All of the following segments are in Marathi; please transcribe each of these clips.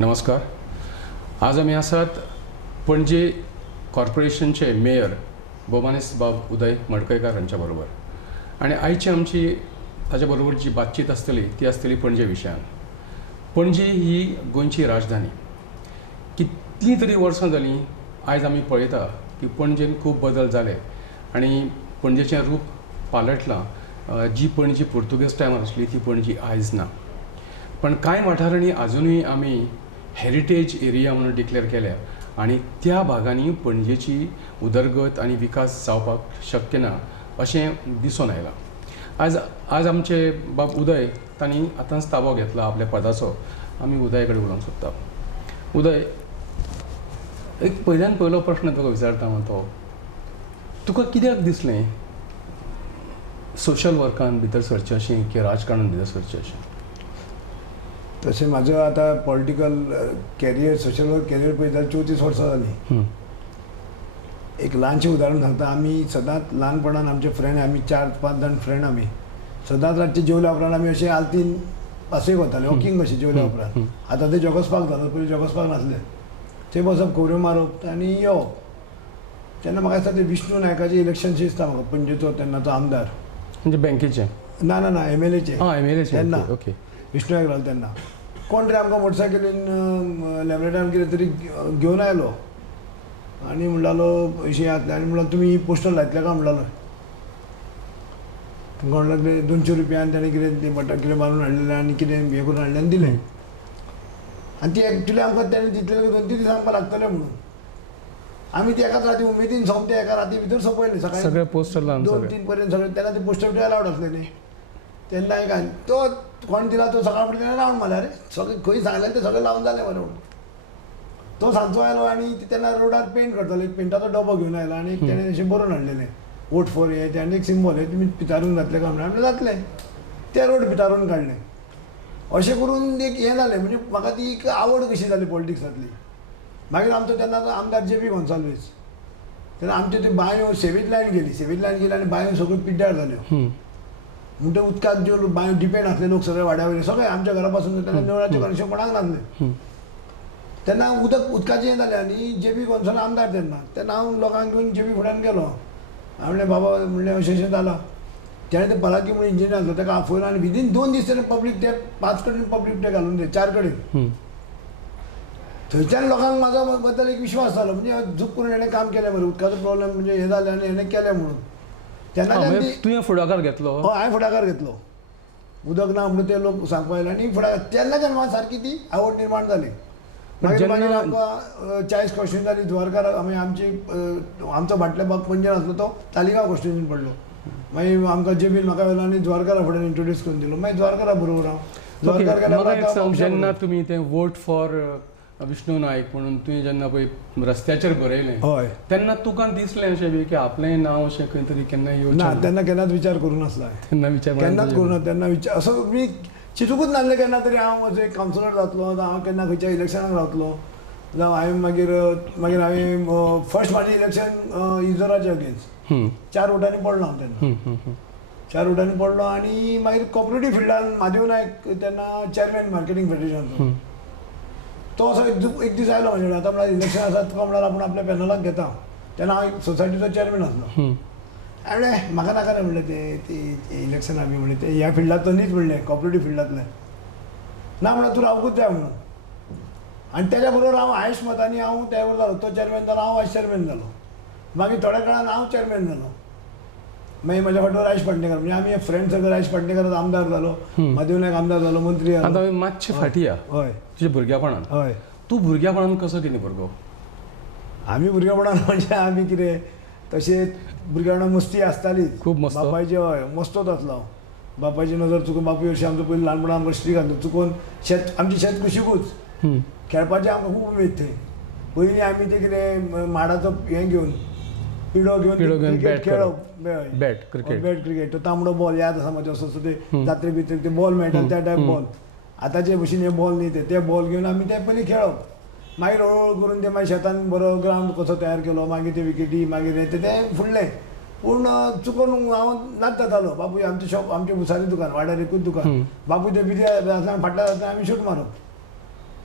नमस्कार. आज आम्ही आसात पणजे कॉर्पोरेशनचे मेयर बोमानीस बाब उदय मडकयकार हांच्या बरोबर आणि आयची आमची ताच्या बरोबर जी बातचीत आसतली ती आसतली पणजे विशयान. पणजी ही गोंयची राजधानी. कितलीं तरी वर्सां जालीं आयज आमी पळयता की पणजेन खूब बदल जाले आनी पणजेचें रूप पालटलां. जी पणजी पुर्तुगेज टायमार आसली ती पणजी आयज ना. पण कांय वाठारांनी आजुनूय आमी हेरिटेज एरिया म्हणून डिक्लेअर केल्या आणि त्या भागांनी पणजेची उदरगत आणि विकास जावपाक शक्य ना अशें दिसून आयलां. आज आमचे बाब उदय तांणी आतांच ताबो घेतला आपल्या पदाचो. आमी उदया कडेन उलोवंक सोदता. उदय, एक पयल्यान पयलो प्रश्न तुका विचारता हांव तो, तुका कित्याक दिसलें सोशल वर्कान भितर सरचें अशें की राजकारणान भितर सरचें अशें? तशें म्हाजो आतां political career, social work career पळयता 34 वर्सां जालीं. एक ल्हानशें उदाहरण सांगता. आमी सदांच ल्हानपणान आमचे फ्रेंड, आमी 4-5 जाण फ्रेंड, आमी सदांच रातचे जेवल्या उपरांत आमी अशें आल्तीन पासयेक वताले, वॉकिंग अशें जेवल्या उपरांत. आतां ते जॉगर्स पार्क जालो, पयलीं जॉगर्स पार्क नासले. थंय बसप, खोऱ्यो मारप आनी येवप. तेन्ना म्हाका दिसता ते विष्णू नायकाचें इलेक्शन दिसता म्हाका, पणजेचो तेन्नाचो आमदार. म्हणजे बँकेचें? ना ना ना, MLA चे. MLA तेन्ना ओके. विष्णू नायक रावलो तेन्ना. कोण तरी आमकां मोटरसायकलीन लॅबरेटरान कितें तरी घेवन आयलो आनी म्हणटालो अशी आसले आनी म्हणलो तुमी पोस्टर लायतले काय म्हणटालो. तुमकां म्हणलें 200 रुपयान ताणें कितें बटाट कितें मारून हाडलेलें आनी कितें हें करून हाडलें आनी दिलें. आनी ती एक्चुली आमकां ताणें दितलें 2-3 दीस आमकां लागतले म्हणून आमी ती एकाच राती उमेदीन सोमते एका राती भितर सोंपयलें. सकाळीं सगळे पोस्टर लावन 2-3 पर्यंत सगळे. तेन्ना ते पोस्टर अलावड आसले न्ही. तेन्ना एक तो कोण दिला तो सकाळ फुडें रावंड मारले. अरे सगळे खंय सांगलें ते सगळें लावन जालें बरें म्हणून. तो सांजचो आयलो आनी तेन्ना रोडार पेंट करतालो. एक पेंटाचो डबो घेवन आयलो आनी तेणें अशें बरोवन हाडलेलें वोट फॉर हे ते आनी एक सिंबल हे तुमी पितारून घातलें काय म्हणून जातलें. ते रोड पितारून काडलें. अशें करून एक हें जालें. म्हणजे म्हाका ती एक आवड कशी जाली पॉलिटिक्सांतली. मागीर आमचो तेन्नाचो आमदार JP गोन्साल्वीस. तेन्ना आमच्यो त्यो बांयो सेवेज लायन गेली आनी बांयो सगळ्यो पिड्ड्यार जाल्यो. म्हणटा उदकाक ज्यो बांयो डिपेंड आसले लोक सगळे वाड्या वयले सगळे आमच्या घरा पासून तेन्ना नळाचें कनेक्शन कोणाक नासलें. तेन्ना उदकाचें हें जालें आनी JP गोन्साल आमदार तेन्ना हांव लोकांक घेवन JP फुड्यान गेलो. हांवें म्हणलें बाबा म्हणलें अशें जालां. तेणें ते पलाकी म्हणून इंजिनियर आसलो ताका आफयलो आनी विदीन 2 दीस तेणें पब्लीक टॅप 5 कडेन पब्लीक टॅप घालून दिले, 4 कडेन. थंयच्यान लोकांक म्हाजो बद्दल एक विश्वास जालो. म्हणजे झूक करून हेणें काम केलें बरें. उदकाचो प्रॉब्लेम म्हणजे हें जालें आनी हेणें केलें म्हणून. तेन्ना तुवें फुडाकार घेतलो? हय, हांवें फुडाकार घेतलो. उदक ना म्हणून ते लोक सांगपा आयले आनी फुडाकार. तेन्नाच्यान म्हाका सारकी ती आवड निर्माण जाली. मागीर आमकां 40 कॉन्स्टिट्युशन जाली. द्वारकार आमचो भाटले बाग पणजेन आसलो तो तालिगांव कॉन्स्टिट्युशन पडलो. मागीर आमकां JP म्हाका व्हेलो आनी द्वारकारा फुड्यान इंट्रोड्यूस करून दिलो. मागीर द्वारकारा बरोबर हांव द्वारकार गेलो. जेन्ना तुमी तें वोट फॉर विष्णू नायक म्हणून तुवें जेन्ना पळय रस्त्याचेर बरयलें, हय, तेन्ना तुका दिसलें अशें बी की आपलें नांव अशें खंय तरी केन्ना येवचें ना? तेन्ना केन्नाच विचार करूं नासलो. केन्नाच करूं ना. तेन्ना विचार असो मी चिंतूकूच नासलें केन्ना तरी हांव असो एक कावन्सिलर जातलो, जावं हांव केन्ना खंयच्या इलेक्शनाक रावतलो, जावं हांवें मागीर हांवें फर्स्ट म्हाजें इलेक्शन इजराच्या अगेन्स्ट 4 वोटांनी पडलो हांव तेन्ना. 4 वोटांनी पडलो आनी मागीर कॉपरेटीव फिल्डान म्हादेव नायक तेन्ना चॅरमॅन मार्केटींग फेडरेशनाचो. तो असो एक दीस आयलो म्हाजे कडेन. आतां म्हणल्यार इलेक्शन आसा तुका म्हणल्यार आपूण आपल्या पॅनलाक घेता. तेन्ना हांव सोसायटीचो चॅरमॅन आसलो. हांवें म्हाका नाका रे म्हणलें ते इलेक्शन आमी म्हणलें ते ह्या फिल्डांतलो न्हीच म्हणलें, कॉपरेटीव फिल्डांतलें ना म्हणून तूं रावकूच जाय म्हणून. आनी तेज्या बरोबर हांव हायस्ट मतांनी हांव त्या बरोबर जालो. तो चॅरमॅन जालो, हांव वायस चॅरमॅन जालो. मागीर थोड्या काळान हांव चॅरमॅन जालो. मागीर म्हाज्या फाटल्यान राजेश पाटणेकर, म्हणजे आमी फ्रेंड सगळे. राजेश पाटणेकर आमदार जालो, म्हादेव नायक आमदार जालो, मंत्री जालो. आतां मातशें फाटी या. हय, तुज्या भुरग्यापणान. हय, तूं भुरग्यापणान कसो कितें भुरगो? आमी भुरगेपणान म्हणजे आमी कितें तशें भुरगेपणान मस्ती आसताली खूब मस्त. बापायची हय मस्तोच आसलो. बापायची नजर चुकून बापूय अशी आमचो पयलीं ल्हानपणान आमकां स्ट्रीक घालता चुकून आमची शेत कुशीकूच. खेळपाचें आमकां खूब उमेद थंय. पयलीं आमी ते कितें माडाचो हें घेवन पिडो घेवन क्रिकेट खेळप. Bat cricket. तो तांबडो बॉल याद आसा म्हाजो. असो ते जात्रे भितर ते बॉल मेळटा त्या टायप बॉल. आतांचे भशेन हे बॉल न्ही ते बॉल घेवन आमी ते पयलीं खेळप. मागीर हळूहळू करून ते मागीर शेतान बरो ग्रावंड कसो तयार केलो. मागीर ते विकेटी मागीर ते फुडलें. पूण चुकून हांव नाच जातालो. बापूय आमचें शॉप, आमचें भुसारी दुकान, वाड्यार एकूच दुकान. बापूय ते बिजी आसल्यार फाटल्यान आमी शूट मारप.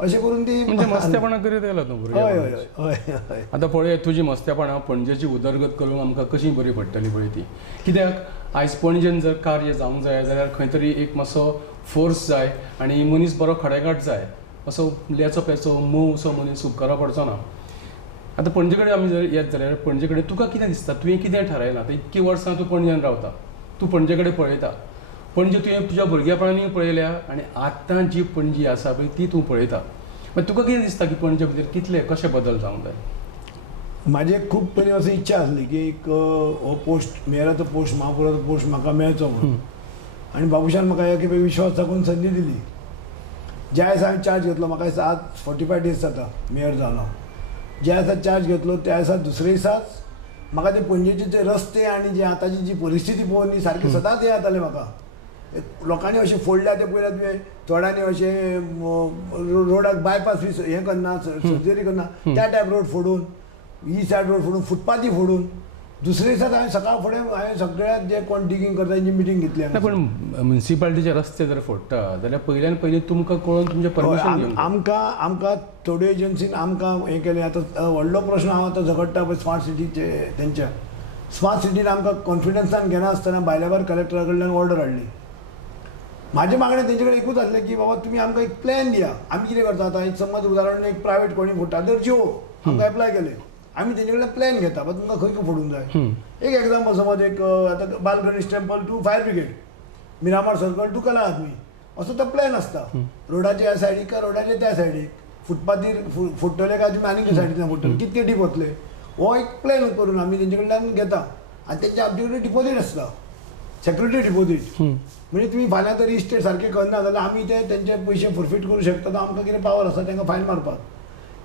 अशें करून ती म्हणजे मस्तेपणां करीत गेला तूं हय हय भुरग्यां हय हय आतां पळय तुजी मस्तेपणां पणजेची उदरगत करूंक आमकां कशी बरी पडटली पळय ती कित्याक आयज पणजेन जर कार्य जावंक जाय जाल्यार खंय तरी एक मातसो फोर्स जाय आनी मनीस बरो खडेगाठ जाय असो लेचो पेचो मोव असो मनीस उपकारा पडचो ना आतां पणजे कडेन आमी जर येत जाल्यार पणजे कडेन तुका कितें दिसता तुवें कितें थारायलां आतां इतकीं वर्सां तूं पणजेन रावता तूं पणजे कडेन पळयता पणजे तुवें तुज्या भुरगेपणांनी पळयल्या आनी आतां जी पणजी आसा पळय ती तूं पळयता मागीर तुका कितें दिसता की पणजे भितर कितले कशे बदल जावंक जाय म्हाजी खूब पयलीं असो इच्छा आसली की एक हो पोस्ट मेयराचो पोस्ट महापौराचो पोस्ट म्हाका मेळचो म्हणून आनी बाबुशान म्हाका एक विश्वास दाखोवन संदी दिली ज्या दिसा हांवें चार्ज घेतलो म्हाका दिसता आज 45 डेज जाता मेयर जालो ज्या दिसा चार्ज घेतलो त्या दिसा दुसरे दिसाच म्हाका ते पणजेचे जे रस्ते आनी जे आतांची जी परिस्थिती पळोवन न्ही सारकें सदांच हें जातालें म्हाका लोकांनी अशें फोडल्या ते पयल्या तुवें थोड्यांनी अशें रोडाक बायपास बी हें करना सर्जरी करना त्या टायप रोड फोडून ही सायड रोड फोडून फुटपाथी फोडून दुसरे दिसाक हांवें सकाळ फुडें हांवें सगळ्यात जे कोण डिगींग करता तेंची मिटींग घेतली ना पण म्युन्सिपालिटीचे रस्ते जर फोडटा जाल्यार पयल्यान पयलीं तुमकां कळोवन तुमचें परमिशन घेवंक जाय. आमकां थोड्यो एजन्सीन आमकां हें केलें आतां व्हडलो प्रश्न हांव आतां झगडटा पळय स्मार्ट सिटीचे तेंच्या स्मार्ट सिटीन आमकां कॉन्फिडन्सान घेना आसतना भायल्या भायर कलेक्टरा कडल्यान ऑर्डर हाडली म्हाजें मागणें तेंचे कडेन एकूच आसलें की बाबा तुमी आमकां एक प्लॅन दिया आमी कितें करता आतां एक समज उदाहरण एक प्रायवेट कोणी फोडटा तर जिओ आमकां एप्लाय केलें आमी तेंचे कडल्यान प्लॅन घेता बट तुमकां खंय फोडूंक जाय एक एग्जांपल समज एक आतां Bal Ganesh temple to fire brigade Miramar circle to Kala आदमी असो तो प्लॅन आसता रोडाच्या ह्या सायडीक काय रोडाच्या त्या सायडीक फुटपाथीर फोडटले काय तुमी आनीक सायडीच्यान फोडटले कितके डीप वतले हो एक प्लॅन करून आमी तेंचे कडल्यान घेता आनी तेंचे आमचे कडेन डिपॉझीट आसता सेक्युरिटी डिपॉझीट म्हणजे तुम्ही फाल्यां तरी इस्टेट सारकें करना जाल्यार आमी ते तेंचे पयशे फॉरफीट करूं शकता तो आमकां कितें पावर आसा तांकां फायन मारपाक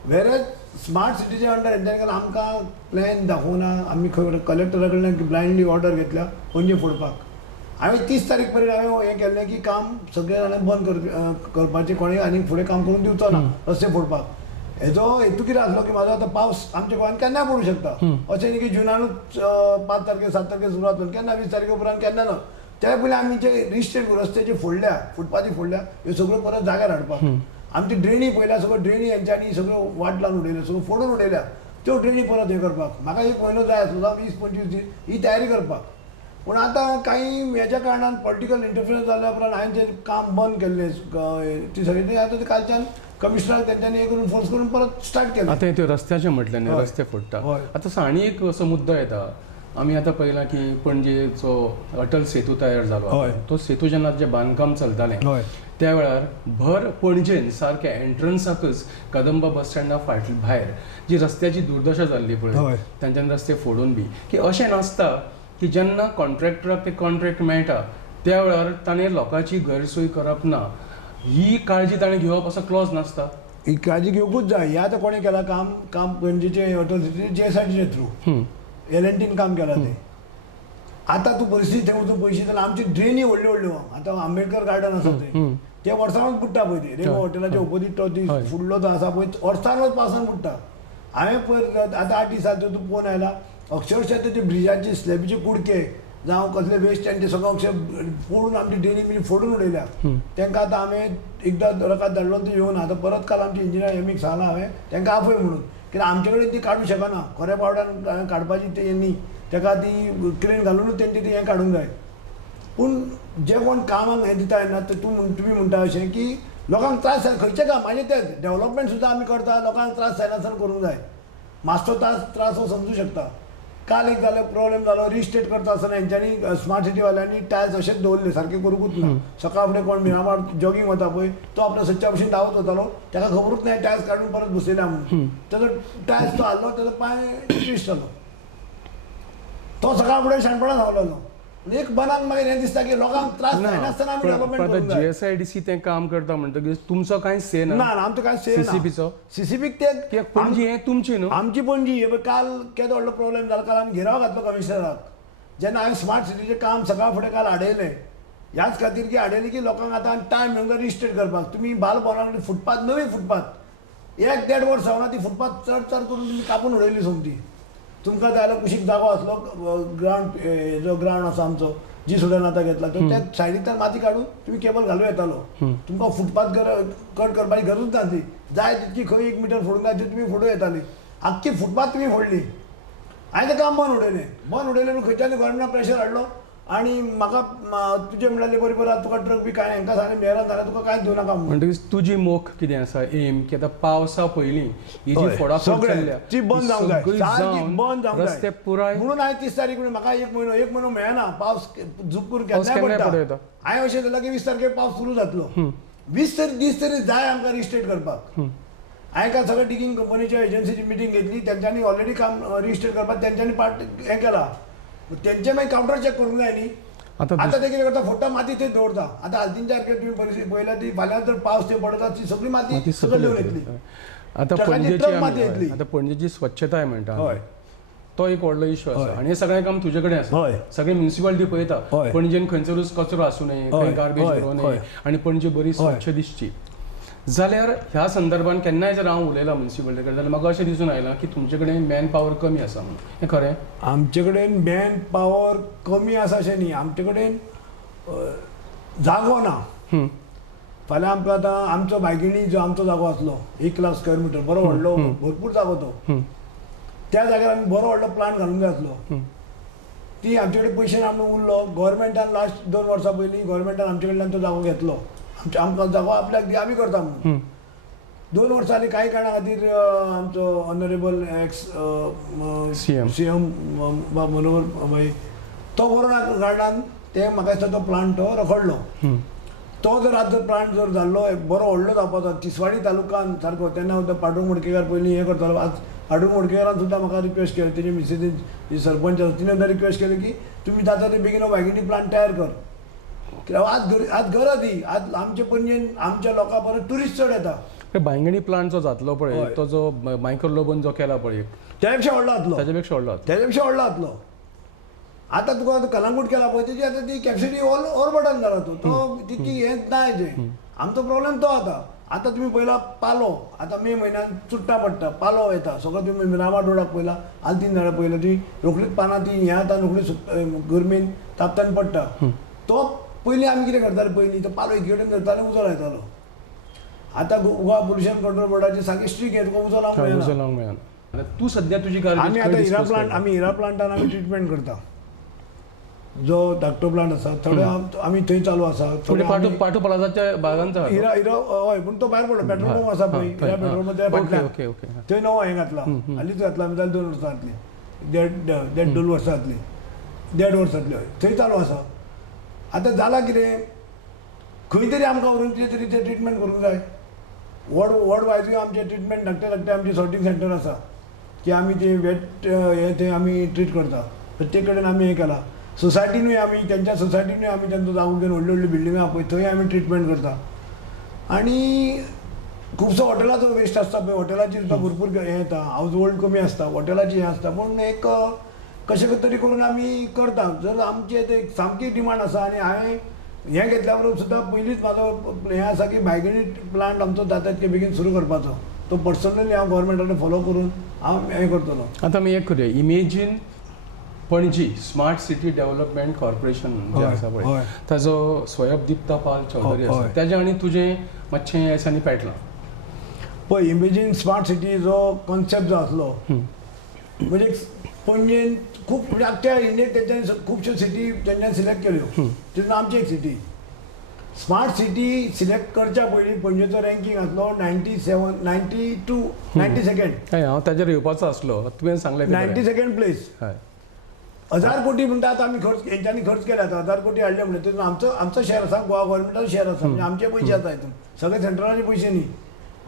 वेरज स्मार्ट सिटीच्या अंडर तेंच्यानी आमकां प्लॅन दाखोवना आमी खंय कलेक्टरा कडल्यान ब्लायंडली ऑर्डर घेतल्या पणजे फोडपाक हांवें 30 तारीख पर्यंत हांवें हें केल्लें की काम सगळे जाणां बंद करपाचें कोणें आनी फुडें काम करून दिवचो ना रस्ते फोडपाक हेजो हेतू कितें आसलो की म्हाजो आतां पावस आमच्या गोंयांत केन्नाय पडूंक शकता अशें न्ही की जुनानूच 5 तारखेक 7 तारखेक सुरवात जाली केन्ना 20 तारखे उपरांत केन्ना ना त्या पयलीं आमी जे रिस्टेट रस्ते जे फोडल्या फुटपाथी फोडल्या ह्यो सगळ्यो परत जाग्यार हाडपाक आमची ड्रेनी पयल्या सगळ्यो ड्रेनी हेंच्यांनी सगळ्यो वाट लावन उडयल्या सगळ्यो फोडून उडयल्या त्यो ड्रेनी परत हें करपाक म्हाका एक म्हयनो जाय आसलो 20-25 दीस ही तयारी करपाक पूण आतां कांय हेच्या कारणान पॉलिटिकल इंटरफिरन्स जाल्ल्या उपरांत हांवें जें काम बंद केल्लें ती सगळी आतां कालच्यान कमिशनराक तेंच्यांनी हें करून फोर्स करून परत स्टार्ट केलें आतां त्यो रस्त्याचें म्हटलें न्ही रस्ते फोडटा आतां आनी एक असो मुद्दो येता आमी आतां पळयलां की पणजेचो अटल सेतू तयार जालो तो सेतू जेन्ना तेजें बांदकाम चलतालें त्या वेळार भर पणजेन सारकें एंट्रन्साकच कदंबा बस स्टँडा भायर जी रस्त्याची दुर्दशा जाल्ली पळय तेंच्यान रस्ते फोडून बी की अशें नासता की जेन्ना कॉन्ट्रॅक्टराक ते कॉन्ट्रॅक्ट मेळटा त्या वेळार ताणें लोकांची गैरसोय करप ना ही काळजी ताणें घेवप असो क्लॉज नासता ही काळजी घेवकूच जाय हें आतां कोणें केलां काम पणजेचे अटल सिटी JSRTचे थ्रू L&Tन काम केलां तें आतां तूं परिस्थिती थंय वचून पळयशी जाल्यार आमची ड्रेनी व्हडल्यो व्हडल्यो आतां आंबेडकर गार्डन आसा थंय ते वर्सांच बुडटा पळय ते रेमो हॉटेलाच्या ओपोजीट तो फुडलो जो आसा पळय वर्सांच पावसान बुडटा हांवें पयर आतां 8 दिसां तूं फोन आयला अक्षरशः ते ब्रिजाचे स्लॅबीचे कुडके जावं कसले वेस्ट आनी ते सगळें अक्षर फोडून आमची ड्रेनी बी फोडून उडयल्या तांकां आतां हांवें एकदां रकाद धाडलो तो येवन आतां परत काल आमचे इंजिनियर एमीक सांगलां हांवें तांकां आपय म्हणून कित्याक आमचे कडेन ती काडूं शकना खऱ्या पावड्यान काडपाची ते न्ही ताका ती क्रेन घालूनच तेंची ती हें काडूंक जाय पूण जे कोण कामाक हें दिता येना ते तुमी म्हणटा अशें की लोकांक त्रास जाय खंयचें काम म्हाजें तेंच डेवलपमेंट सुद्दां आमी करता लोकांक त्रास जायनासतना करूंक जाय मातसो त्रास हो समजूं शकता काल एक जालो प्रॉब्लेम जालो रिस्टेट करता आसतना हेंच्यांनी स्मार्ट सिटीवाल्यांनी टायल्स अशेंच दवरले सारके करूंकूच ना सकाळ फुडें कोण मिरामार जॉगिंग वता पळय तो आपल्या सच्च्या भशेन धांवत वतालो ताका खबरूच ना टायल्स काडून परत बसयल्या म्हणून ताजो टायल्स तो हाल्लो ताजो पांय ट्विस्ट जालो तो सकाळ फुडें शाणपणान धांवलेलो एक बनान मागीर हें दिसता की लोकांक त्रास जायनासतना आमी डेवलपमेंट करूंक जाय JSIDC तें काम करता म्हणटकीर तुमचो कांय से ना ना आमचो कांय से ना CCPचो CCPक ते पणजी हें तुमची न्हू आमची पणजी काल केदो व्हडलो प्रॉब्लेम जालो काल आमी घेराव घातलो कमिशनराक जेन्ना हांवें स्मार्ट सिटीचें काम सकाळ फुडें काल हाडयलें ह्याच खातीर की हाडयलें की लोकांक आतां टायम मेळूंक रिस्टेट करपाक तुमी बाल भवना फुटपाथ नवी फुटपाथ 1-1.5 वर्स जावना ती फुटपाथ चड करून तुमी कापून उडयली सोमती तुमकां जाय जाल्यार कुशीक जागो आसलो ग्रावंड हेजो ग्रावंड आसा आमचो जी सुद्दां आतां घेतला तो त्या सायडींतल्यान माती काडून तुमी केबल घालूं येतालो तुमकां फुटपाथ कट करपाची गरजूच नासली जाय तितकी खंय 1 मिटर फोडूंक जाय तुमी फोडूं येताली आख्खी फुटपाथ तुमी फोडली हांवें तें काम बंद उडयलें न्हू खंयच्यान गोवोरमेंटान प्रेशर हाडलो आनी म्हाका तुजे म्हणल्यार बरोबर तुका ट्रक बी कांय हांकां सांगलें मेयरान जाल्यार तुका कांयच दिवं नाका म्हणून म्हणटकीच तुजी मोख कितें आसा एम की आतां पावसा पयलीं ही जी फोडाफोड चल्ल्या ती बंद जावंक जाय सगळी सारकी जावन बंद जावंक रस्ते जाय पुराय म्हणून हांवें 30 तारीख म्हणून म्हाका एक म्हयनो मेळना पावस झुपूर पावस केन्नाय केन्नाय पडटा पडटा. हांवें अशें जाल्यार की 20 तारखेक पावस सुरू जातलो 20 दीस तरी जाय आमकां रिस्टेट करपाक हांवें काल सगळ्या डिगींग कंपनीच्या एजन्सीची मिटींग घेतली तेंच्यांनी ऑलरेडी काम रिस्टेट करपाक तेंच्यांनी पार्ट हें केलां तेंचे मागीर कावंटर चॅक करूंक जाय न्ही आतां ते कितें करता फोडटा माती थंय दवरता आतां हालतींच्या सारकें तुमी परिस्थिती पळयल्यार ती फाल्यां जर पावस थंय पडत ती सगळी माती सकयल देऊन येतली आतां ट्रकाची ट्रक माती येतली. पणजेची आतां पणजेची स्वच्छताय म्हणटा हय तो एक व्हडलो इश्यू आसा आनी हें सगळें काम तुजे कडेन आसा हय. सगळें म्युनिसिपालिटी पळयता हय. पणजेन खंयसरूच कचरो आसूं नये खंय गार्बेज हय. उडोवं हय. नये आनी पणजे बरी स्वच्छ दिसची जाल्यार ह्या संदर्भान केन्नाय जर हांव उलयलां म्युनिसिपालिटी कडेन जाल्यार म्हाका अशें दिसून आयलां की तुमचे कडेन मॅन पावर कमी आसा म्हणून हें खरें आमचे कडेन मॅन पावर कमी आसा अशें न्ही आमचे कडेन जागो ना फाल्यां आमकां आतां आमचो बायगिणी जो आमचो जागो आसलो 1 लाख स्क्वेअर मिटर बरो व्हडलो भरपूर जागो तो त्या जाग्यार आमी बरो व्हडलो प्लांट घालूंक जाय आसलो ती आमचे कडेन पयशे ना म्हणून उरलो गोवोरमेंटान लास्ट 2 वर्सां पयलीं गोवोरमेंटान आमचे कडल्यान तो जागो घेतलो आमकां जागो आपल्याक दी आमी करता म्हणून 2 वर्सां जालीं कांय कारणा खातीर आमचो ऑनरेबल एक्स सीएम मनोहर भाई तो कोरोना कारणान ते म्हाका दिसता तो प्लांट तो रखडलो तो जर आतां जर प्लांट जर जाल्लो बरो व्हडलो जावपाचो तिसवाडी तालुकान सारको तेन्ना सुद्दां पाडूळ मोडकेकार पयलीं हें करतालो आज पाडूळ मोडकेकारान सुद्दां म्हाका रिक्वेस्ट केली तेजी मिसेजीन जी सरपंच आसा तिणें सुद्दां रिक्वेस्ट केली की तुमी जाता ते बेगीन बायगिणी प्लांट तयार कर कित्याक आज गरज ही आज आमचे पणजेन आमच्या लोकां परस ट्युरिस्ट चड येता बांयगणी प्लांट जो जातलो पळय तो जो मायक्रो लोबन जो केला पळय त्या पेक्षा व्हडलो जातलो ताच्या पेक्षा व्हडलो जातलो आतां तुका कलंगूट केला पळय तेजी आतां ती कॅपसिटी ओवरबर्डन जाला तो तितकी हें ना हेजें आमचो प्रॉब्लेम तो आतां तुमी पळयला पालो आतां मे म्हयन्यान चुट्टा पडटा पालो येता सगळो तुमी रामा रोडाक पळयला आल्तीन झाडां पळयला ती रोखडीच पानां ती हें आतां रोखडी गरमेन तापतान पडटा तो पयलीं आमी कितें करताले पयलीं तो पालो एक कडेन धरताले उजो लायतालो आतां गोवा पोल्युशन कंट्रोल बोर्डाची सारकी स्ट्रीक हें तुका उजो लावंक मेळना तूं सद्या तुजी आमी आतां हिरा प्लांटान आमी ट्रिटमेंट करता जो धाकटो प्लांट आसा थोडे आमी थंय चालू आसा थोडे पाटू पलाजाच्या भागांत हिरा हय पूण तो भायर पडलो पेट्रोल पंप आसा पळय हिरा पेट्रोल पंप त्या फाटल्यान ओके थंय नवो हें घातला हालींच घातला आमी जाली 2 वर्सां जातली देड 2 वर्सां जातली 1.5 वर्सां जातली हय थंय चालू आसा आतां जालां कितें खंय तरी आमकां व्हरून कितें तरी तें ट्रिटमेंट करूंक जाय वर्ल्ड वायजूय आमचें ट्रिटमेंट धाकटे आमचें सॉर्टिंग सेंटर आसा की आमी तें वेट हें थंय आमी ट्रीट करता प्रत्येक कडेन आमी हें केलां सोसायटीनूय आमी तेंच्या सोसायटीनूय आमी तेंचो जागो घेवन व्हडल्यो व्हडल्यो बिल्डिंगा पळय थंय आमी ट्रिटमेंट करता आनी खुबसो हॉटेलाचो वेस्ट आसता पळय हॉटेलाची सुद्दां भरपूर हें येता हावज होल्ड कमी आसता हॉटेलाची हें आसता पूण एक कशें तरी करून आमी करता जर आमचें तें सामकी डिमांड आसा आनी हांवें हें घेतल्या बरोबर सुद्दां पयलींच म्हाजो हें आसा की बायगिणी प्लांट आमचो जाता तितके बेगीन सुरू करपाचो तो पर्सनली हांव गोवोरमेंटान फॉलो करून हांव हें करतलो आतां आमी एक करूया imagine Panaji smart city development corporation जे आसा पळय ताजो स्वयं दीप्ता पाल चौधरी आसा तेजें आनी तुजें मातशें ह्या दिसांनी पेटलां पळय इमेजीन स्मार्ट सिटी जो कॉन्सेप्ट जो आसलो म्हणजे पणजेन खूब म्हणजे आख्ख्या इंडियेक तेंच्यांनी खुबश्यो सिटी तेंच्यांनी सिलेक्ट केल्यो तितून आमची एक सिटी स्मार्ट सिटी सिलेक्ट करच्या पयलीं पणजेचो रँकींग आसलो 92 हय हांव ताजेर येवपाचो आसलो तुवें सांगलें 92nd प्लेस हय 1000 कोटी म्हणटा आतां आमी खर्च हेंच्यांनी खर्च केले आतां 1000 कोटी हाडले म्हणजे तितून आमचो शेअर आसा गोवा गोवोरमेंटाचो शेअर आसा म्हणजे आमचे पयशे आसा हितून सगळे सेंट्रलाचे पयशे न्ही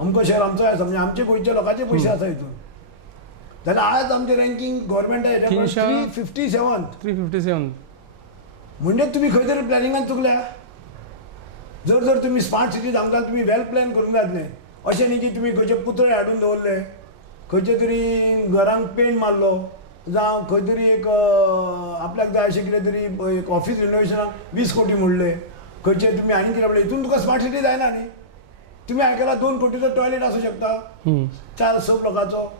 अमको शेअर आमचो आसा म्हणजे आमचे गोंयच्या लोकांचे पयशे आसा हितून जाल्यार आज आमचें रँकींग गोवोरमेंटा हेच्या 357 म्हणजे तुमी खंय तरी प्लॅनिंगान चुकल्या जर तुमी स्मार्ट सिटी जावंक जाल्यार तुमी वेल प्लॅन करूंक जाय आसलें अशें न्ही की तुमी खंयचे पुतळे हाडून दवरले खंयचे तरी घरांक पेंट मारलो जावं खंय तरी एक आपल्याक जाय अशें कितें तरी एक ऑफिस रिनोवेशनाक 20 कोटी मोडले खंयचे तुमी आनी कितें म्हणलें हितून तुका स्मार्ट सिटी जायना न्ही तुमी आयकलां 2 कोटीचो टॉयलेट आसूं शकता 4-6 लोकांचो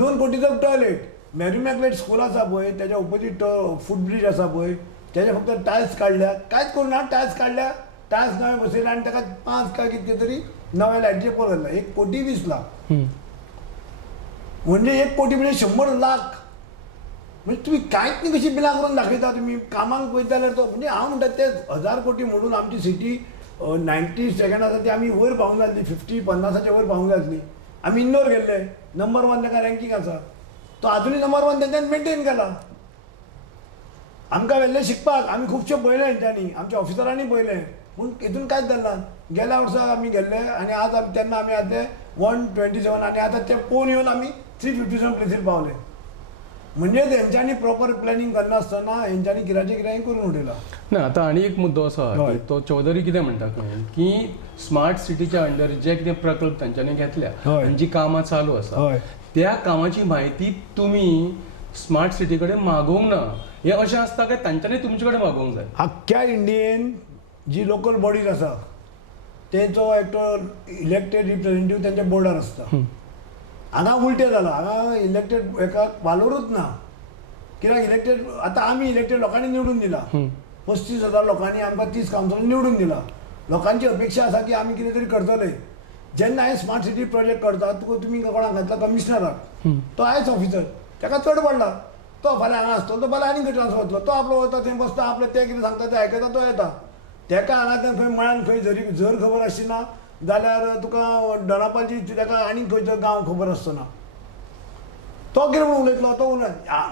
2 कोटीचो टॉयलेट मॅरीमॅक्लेट स्कूल आसा पळय तेच्या ऑपोजीट फूट ब्रीज आसा पळय त्याचे फक्त टायल्स काढल्या, कांयच करून ना, टायल्स काढल्या, टायल्स नवे बसयले आनी ताका 5 काय कितके तरी नवे लायटीचे पोल घातला. 1,20,00,000 म्हणजे 1 कोटी म्हणजे 100 लाख. म्हणजे तुम्ही कांयच न्ही कशी बिलां करून दाखयता तुमी. कामांक पळयता जाल्यार तो म्हणजे हांव म्हणटा ते 1000 कोटी म्हणून आमची सिटी 90 सेकंड आसा ती आमी वयर पावूंक जाय आसली, 50 वयर पावूंक जाय आसली. आमी इंदोर गेल्ले, नंबर 1 ताका रँकींग आसा. तो आजुनूय नंबर 1 तेंच्यानी मेंटेन केला. आमकां व्हेल्ले शिकपाक, आमी खुबशे पळयले हेंच्यांनी, आमच्या ऑफिसरांनी पळयले, पूण हितून कांयच जालें ना. गेल्या वर्सा आमी गेल्ले आनी आज तेन्ना आमी आतां 127 आनी आतां ते पोवन येवन आमी 357 प्लेसीर पावले. म्हणजे तेंच्यांनी प्रॉपर प्लॅनिंग करनासतना हेंच्यांनी कित्याचें कितेंय करून उडयलां. ना आतां आनी एक मुद्दो आसा हय. की तो चौधरी कितें म्हणटा की स्मार्ट सिटीच्या अंडर जे कितें प्रकल्प तांच्यांनी घेतल्या हय. आनी जी कामां चालू आसा हय. त्या कामाची म्हायती तुमी स्मार्ट सिटी कडेन मागोवंक ना. हें अशें आसता की तांच्यांनी तुमचे कडेन मागोवंक जाय. अख्ख्या इंडियेन जी लोकल बॉडीज आसा तेचो एकटो इलेक्टेड रिप्रेझेंटेटीव तेंच्या बोर्डार आसता. हांगा उलटें जालां, हांगा इलेक्टेड हेका वालोरूच ना. कित्याक इलेक्टेड आतां आमी इलेक्टेड लोकांनी निवडून दिला. 35,000 लोकांनी आमकां 30 कावन्सिलर निवडून दिला. लोकांची अपेक्षा आसा की आमी कितें तरी करतले. जेन्ना हांवें स्मार्ट सिटी प्रोजेक्ट करता तुमी कोणाक घातला कमिशनराक, तो आयच ऑफिसर, ताका चड पडला. तो फाल्यां हांगा आसतलो, तो फाल्यां आनीक ट्रान्सफर जातलो. तो आपलो वता थंय बसता, आपले ते कितें सांगता तें आयकता, तो येता. ताका हांगा खंय मळ्यान खंय जर खबर आसची ना जाल्यार तुका डोनापालची ताका आनीक खंयचो गांव खबर आसचो ना. तो कितें म्हणून उलयतलो, तो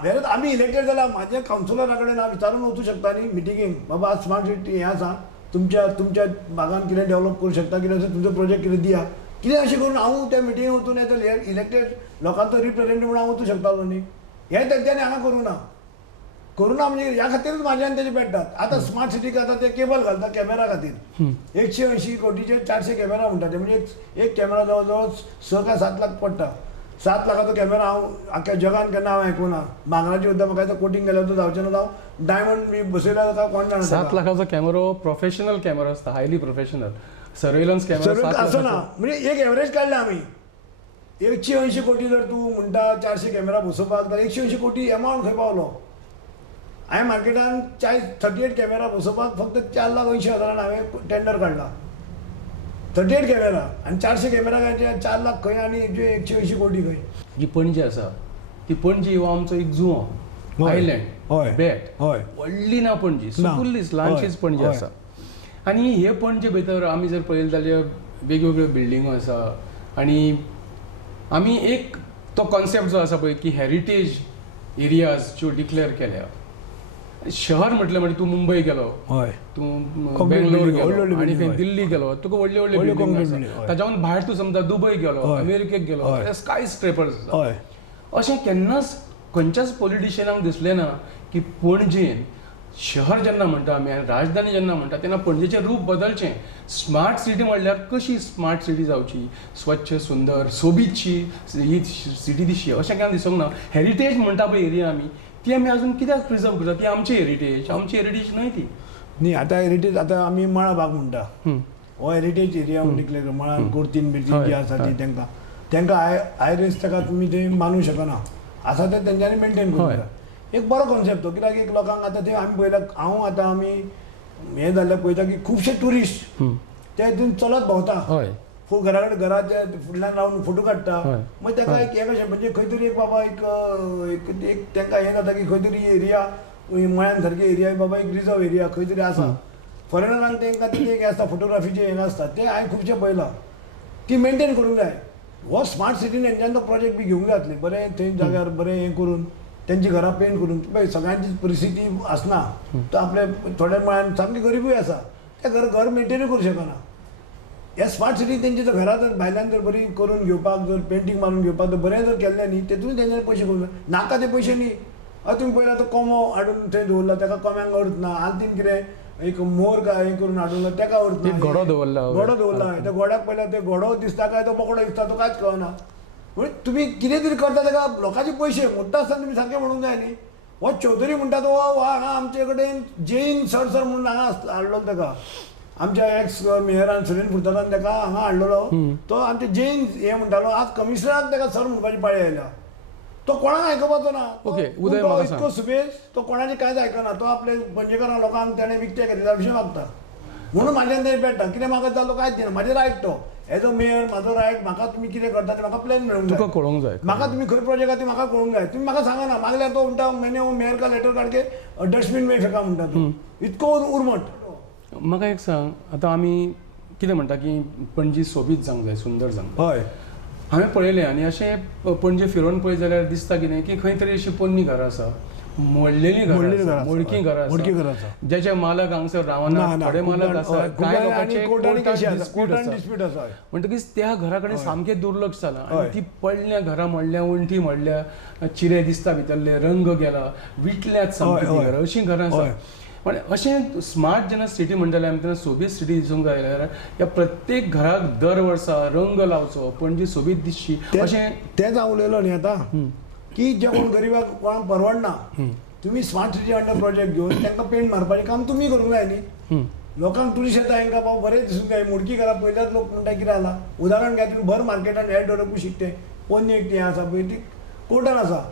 वेरेंच आमी इलेक्टेड जाल्यार म्हाज्या कावन्सिलरा कडेन हांव विचारून वचूं शकता न्ही मिटिंगेक, बाबा स्मार्ट सिटी हें आसा, तुमच्या भागान कितें डेव्हलप करूं शकता, कितें आसा तुमचो प्रोजेक्ट कितें दिया, कितें अशें करून हांव त्या मिटिंगेक वचून एज इलेक्टेड लोकांचो रिप्रेझेंटेटीव म्हणून हांव वचूं शकतालो न्ही. हें तेंच्यांनी हांगा करूं ना म्हणजे ह्या खातीरच म्हाजे आनी तेजे पेट्टात. आतां स्मार्ट सिटीक आतां ते केबल घालता कॅमेरा खातीर. 180 कोटीचे 400 कॅमेरा म्हणटा ते, म्हणजे एक कॅमेरा जवळ जवळ 6 काय 7 लाख पडटा. 7 लाखाचो कॅमेरा हांव आख्या जगान केन्ना हांव आयकुना. भांगराची सुद्दां म्हाका कोटींग केल्यार तो जावचें ना, जावं डायमंड बी बसयल्यार जाता कोण जाणा. 7 लाखाचो कॅमेरो प्रोफेशनल कॅमेरो आसता, हायली प्रोफेशनल. सर्वेलन्स कॅमेरा आसना. म्हणजे एक एवरेज काडलें आमी. 180 कोटी जर तूं म्हणटा 400 कॅमेरा बसोवपाक, जाल्यार 180 कोटी एमावंट खंय पावलो. हांवें मार्केटान 38 कॅमेरा बसोवपाक फक्त 4,80,000 हांवें टेंडर काडला. 38 कॅमेरा आनी 400 कॅमेरा 4 लाख खंय आनी 180 कोटी खंय. जी पणजी आसा ती पणजी हो आमचो एक जुवो हय. आयलँड हय. बेट हय. व्हडली ना पणजी, ना. सुकुल्लीच ल्हानशीच हय. पणजी हय. आसा. आनी हे पणजे भितर आमी जर पळयलें जाल्यार वेगवेगळ्यो बिल्डिंगो आसा. आनी आमी एक तो कॉन्सेप्ट जो आसा पळय की हेरिटेज एरियाज ज्यो डिक्लेअर केल्या. शहर म्हटलें म्हणजे तूं मुंबय गेलो, हय. तूं बेंगलोर गेलो आनी खंय दिल्ली गेलो, तुका व्हडली व्हडली व्हडल्यो बिल्डिंग building, आसा. हय. ताज्यावन भायर तूं समजा दुबय गेलो, हय. अमेरिकेक गेलो, हय. स्काय स्क्रेपर्स आसा. हय. अशें केन्नाच खंयच्याच पॉलिटिशियनाक दिसलें ना की पणजेन शहर जेन्ना म्हणटा आमी आनी राजधानी जेन्ना म्हणटा तेन्ना पणजेचें रूप बदलचें. स्मार्ट सिटी म्हणल्यार कशी स्मार्ट सिटी जावची, स्वच्छ सुंदर सोबीतशी ही सिटी दिसची, अशें केन्ना दिसूंक ना. हेरिटेज म्हणटा पळय एरिया आमी, ती आमी आजून कित्याक प्रिजर्व करता? ती आमची हेरिटेज न्हय ती. न्ही आतां हेरिटेज आतां आमी मळा भाग म्हणटा, हो हेरिटेज एरिया म्हणून डिक्लेअर कर. मळान कुर्तीन बिर्तीन जी आसा ती तेंकां हाय रेस ताका तुमी थंय मानूंक शकना. आसा ते तेंच्यांनी मेंटेन करूंक जाय. एक बरो कॉन्सेप्ट तो, कित्याक एक लोकांक आतां थंय आमी पळयला, हांव आतां आमी हें जाल्लें पळयता की खुबशे ट्युरिस्ट ते हितून चलत भोंवता. घरा कडेन घराच्या फुडल्यान रावन फोटो काडटा. मागीर ताका एक हें कशें म्हणजे खंय तरी एक बाबा एक तांकां हें जाता की खंय तरी एरिया मळ्यान सारकी एरिया बाबा एक रिजर्व एरिया खंय तरी आसा. फॉरेनरांक तांकां तें एक आसता फोटोग्राफीचें हें आसता, तें हांवें खुबशे पळयलां. ती मेंटेन करूंक जाय. हो स्मार्ट सिटीन हेंच्यान तो प्रोजेक्ट बी घेवंक जाय आसलें. बरें थंय जाग्यार बरें हें करून तेंची घरां पेंट करून. पळय सगळ्यांची परिस्थिती आसना. तो आपल्या थोड्या मळ्यान सामकी गरीबूय आसा, ते घर मेंटेनूय करूं शकना. ह्या स्मार्ट सिटीन तेंची जर घरां जर भायल्यान जर बरी करून घेवपाक, जर पेंटींग मारून घेवपाक जर बरें जर केल्लें न्ही, तेतून तेंच्यानी पयशे करूंक जाय. नाका ते पयशे न्ही. तुमी पळयला तो कोंबो हाडून थंय दवरला, ताका कोंब्यांक अर्थ ना. आनी कितें एक मोर काय हें करून हाडून ताका अर्थ ना. घोडो दवरला. त्या घोड्याक पळयला ते घोडो दिसता काय तो बोकडो दिसता, तो कांयच कळना. म्हणजे तुमी कितें तरी करता ताका लोकांचे पयशे मोडटा आसतना तुमी सारकें म्हणूंक जाय न्ही. हो चौधरी म्हणटा तो हांगा आमचे कडेन जैन सर म्हणून हांगा हाडलो ताका. आमच्या एक्स मेयरान सुरेन फुर्तारान ताका हांगा हाडलेलो. तो आमचे जैन हें म्हणटालो. आज कमिशनराक ताका सर म्हणपाची पाळी आयल्या. तो कोणाक आयकपाचो ना. ओके, पूण उदय तो म्हाका इतको सांग. सुबेज तो कोणाचे कांयच आयकना. तो आपले पणजेकारां लोकांक तेणें विकते घेतले विशय मागता म्हणून म्हाज्यान तें पेट्टा. कितें म्हाका जालो कांयच दिना. म्हाजे रायट तो एज अ मेयर म्हाजो रायट. म्हाका तुमी कितें करता ते म्हाका प्लॅन मेळूंक तुका जाय. कळोंक जाय. म्हाका तुमी खंय प्रोजेक्ट आहा ते म्हाका कळूंक जाय. तुमी म्हाका सांगना. मागल्यार तो म्हणटा मैंने वो मेयर का लेटर काढ के डस्टबीन में फेका म्हणटा तूं. इतको उर्मट. म्हाका एक सांग, आतां आमी कितें म्हणटा की पणजी सोबीत जावंक जाय, सुंदर जावंक जाय. हय हांवें पळयलें आनी अशें पणजे फिरोवन पळयत जाल्यार दिसता कितें की खंय तरी अशीं पोन्नी घरां आसा, मोडलेलीं मोडलेलीं घरां घरां आसा, आसा. मोडकी घरां मोडकी आसा, घरां आसा. ज्याचे मालक हांगसर रावना, ना, थोडे मालक आसा, हय, कांय आनी लोकांचे कोर्टान केशी आसा. dispute कोर्टान आसा. डिस्प्यूट आसा. हय. म्हणटकीच त्या घरा कडेन सामकें दुर्लक्ष जालां हय. आनी ती पडल्या घरां मोडल्या, वण्टी मोडल्या, चिरे दिसता भितरले, रंग गेला, विटल्यात सामकी हय, ती हय. घरां, अशीं घरां हय. आसा. पण अशें स्मार्ट जेन्ना सिटी म्हणटाले आमी तेन्ना सोबीत सिटी दिसूंक जाय जाल्यार ह्या प्रत्येक घराक दर वर्सा रंग लावचो, पणजी सोबीत दिसची अशें. तेच हांव उलयलो न्ही आतां की जे कोण गरीबाक कोणाक परवडना तुमी स्मार्ट सिटी अंडर प्रोजेक्ट घेवन तांकां पेंट मारपाचें काम तुमी करूंक जाय न्ही. लोकांक टुरिस्ट येता हांकां बाबा बरें दिसूंक जाय. मोडकी घरां पयल्याच लोक म्हणटा कितें जाला. उदाहरण घ्या तुमी भर मार्केटान हेर दवरपूं शिकते पोन्नी एक हें आसा पळय ती कोर्टान आसा.